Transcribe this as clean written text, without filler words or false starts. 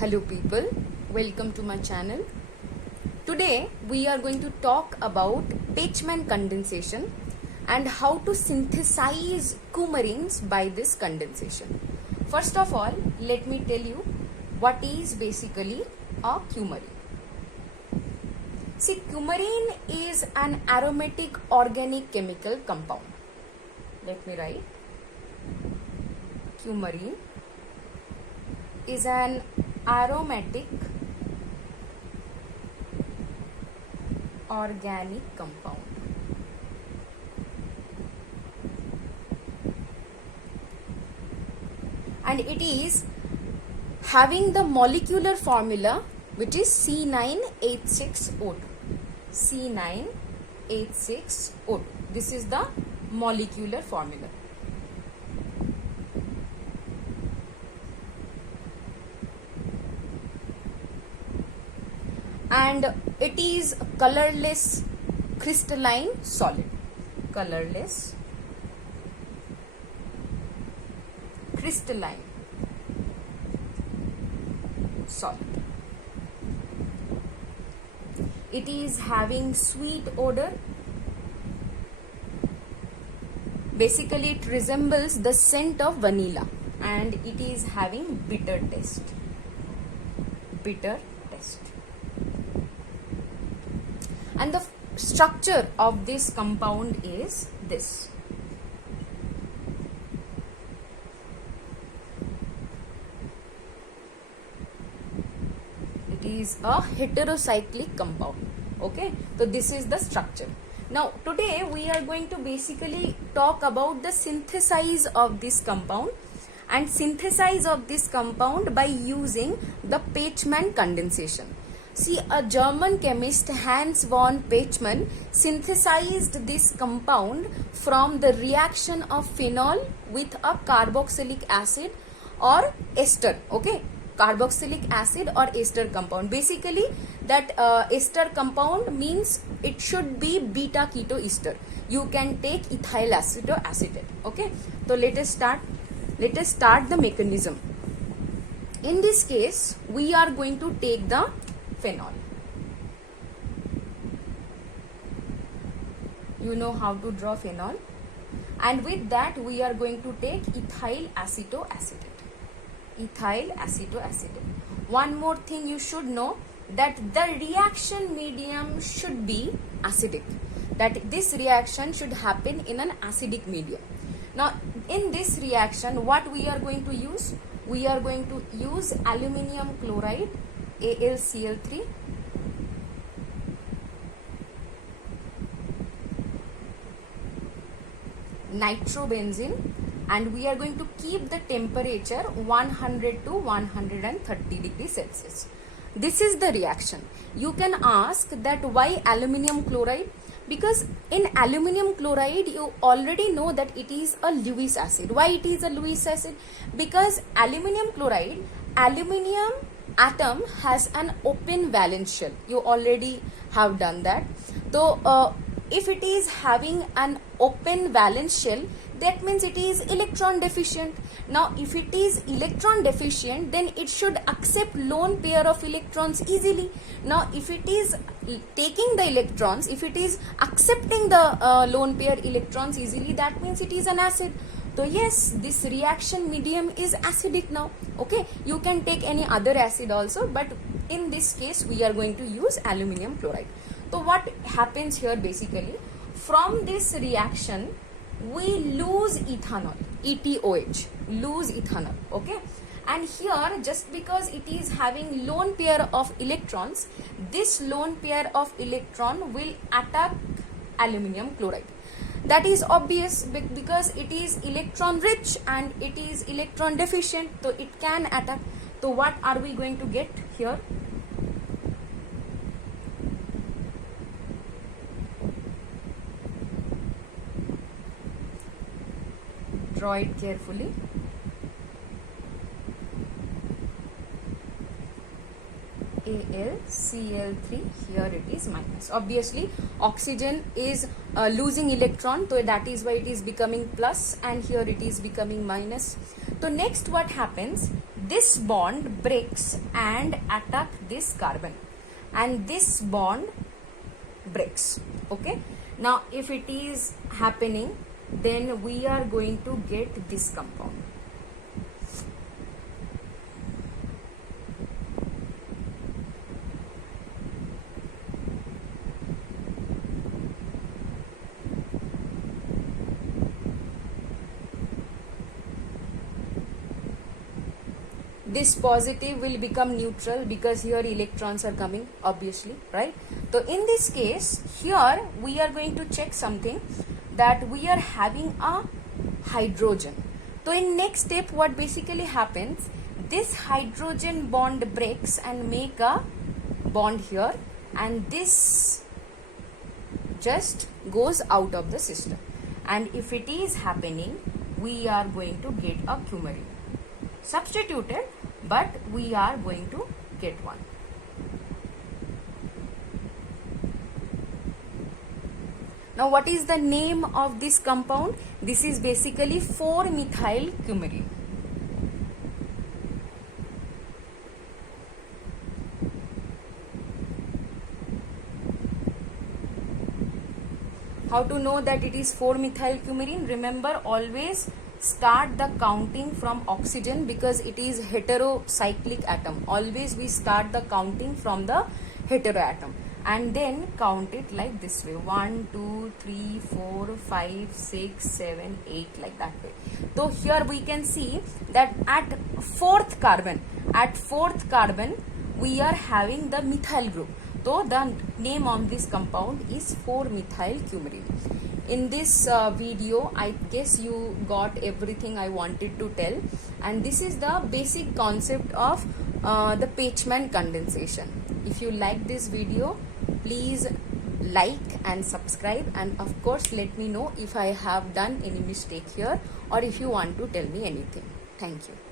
Hello people, welcome to my channel. Today we are going to talk about Pachman condensation and how to synthesize coumarins by this condensation. First of all, let me tell you what is basically a coumarin. See, coumarin is an aromatic organic chemical compound. Let me write. Coumarin is an aromatic organic compound. And it is having the molecular formula which is C9H6O2. C9H6O2. This is the molecular formula. And it is colorless crystalline solid. Colorless crystalline solid. It is having sweet odor. Basically, it resembles the scent of vanilla, and it is having bitter taste. Bitter taste. And the structure of this compound is this. It is a heterocyclic compound. Okay, so this is the structure. Now today we are going to basically talk about the synthesis of this compound and synthesis of this compound by using the Pachman condensation. See, a German chemist Hans von Pachmann synthesized this compound from the reaction of phenol with a carboxylic acid or ester. Okay, carboxylic acid or ester compound. Basically, that ester compound means it should be beta keto ester. You can take ethyl acid or acetate. Okay, so let us start the mechanism. In this case, we are going to take the phenol. You know how to draw phenol, and with that we are going to take ethyl acetoacetate. Ethyl acetoacetate. One more thing you should know, that the reaction medium should be acidic. That this reaction should happen in an acidic medium. Now in this reaction, what we are going to use? We are going to use aluminium chloride, AlCl3, nitrobenzene, and we are going to keep the temperature 100 to 130 degrees Celsius. This is the reaction. You can ask that why aluminium chloride? Because in aluminium chloride you already know that it is a Lewis acid. Why it is a Lewis acid? Because aluminium chloride, aluminium atom has an open valence shell. You already have done that. So if it is having an open valence shell, that means it is electron deficient. Now if it is electron deficient, then it should accept lone pair of electrons easily. Now if it is taking the electrons, if it is accepting the lone pair electrons easily, that means it is an acid. So yes, this reaction medium is acidic now. Okay, you can take any other acid also, but in this case we are going to use aluminium chloride. So what happens here basically, from this reaction we lose ethanol, ETOH, lose ethanol. Okay, and here just because it is having lone pair of electrons, this lone pair of electron will attack aluminium chloride. That is obvious because it is electron rich and it is electron deficient, so it can attack. So what are we going to get here? Draw it carefully. AlCl3, here it is minus. Obviously oxygen is losing electron, so that is why it is becoming plus, and here it is becoming minus. So next what happens, this bond breaks and attack this carbon, and this bond breaks. Okay, now if it is happening, then we are going to get this compound. This positive will become neutral because here electrons are coming, obviously, right? So in this case, here we are going to check something, that we are having a hydrogen. So in next step, what basically happens, this hydrogen bond breaks and make a bond here, and this just goes out of the system. And if it is happening, we are going to get a coumarin. Substituted, but we are going to get one. Now what is the name of this compound? This is basically 4-methyl coumarin. How to know that it is 4-methyl coumarin? Remember, always start the counting from oxygen because it is heterocyclic atom. Always we start the counting from the hetero atom and then count it like this way: 1, 2, 3, 4, 5, 6, 7, 8, like that way. So here we can see that at fourth carbon we are having the methyl group. So the name of this compound is 4-methyl coumarin. In this video, I guess you got everything I wanted to tell, and this is the basic concept of the Pachman condensation. If you like this video, please like and subscribe, and of course let me know if I have done any mistake here or if you want to tell me anything. Thank you.